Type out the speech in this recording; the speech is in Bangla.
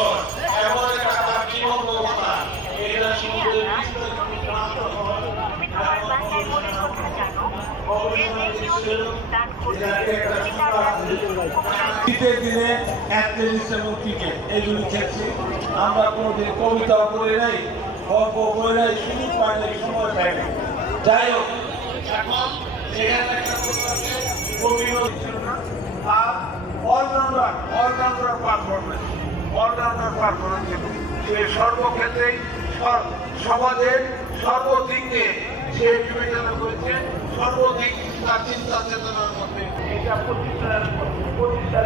বছর এমন একটা তার জীবন ব্যবস্থা এটা সমুদ্রের শীতের দিনে অ্যাথলেটিক্স এবং ক্রিকেট এগুলি খেলছি। আমরা কোনোদিন কবিতা পড়ে নাই, গল্প পড়ে নাই, শুধু পাইলে সময় পাই না। যাই হোক, এখন সেখানে একটা কবি আর অলরাউন্ডার পারফরমেন্স সে সর্বক্ষেত্রেই সমাজের সর্বদিকে সে বিবেচনা করেছে, সর্বদিক তার চিন্তা চেতনার মধ্যে এটা প্রতিষ্ঠা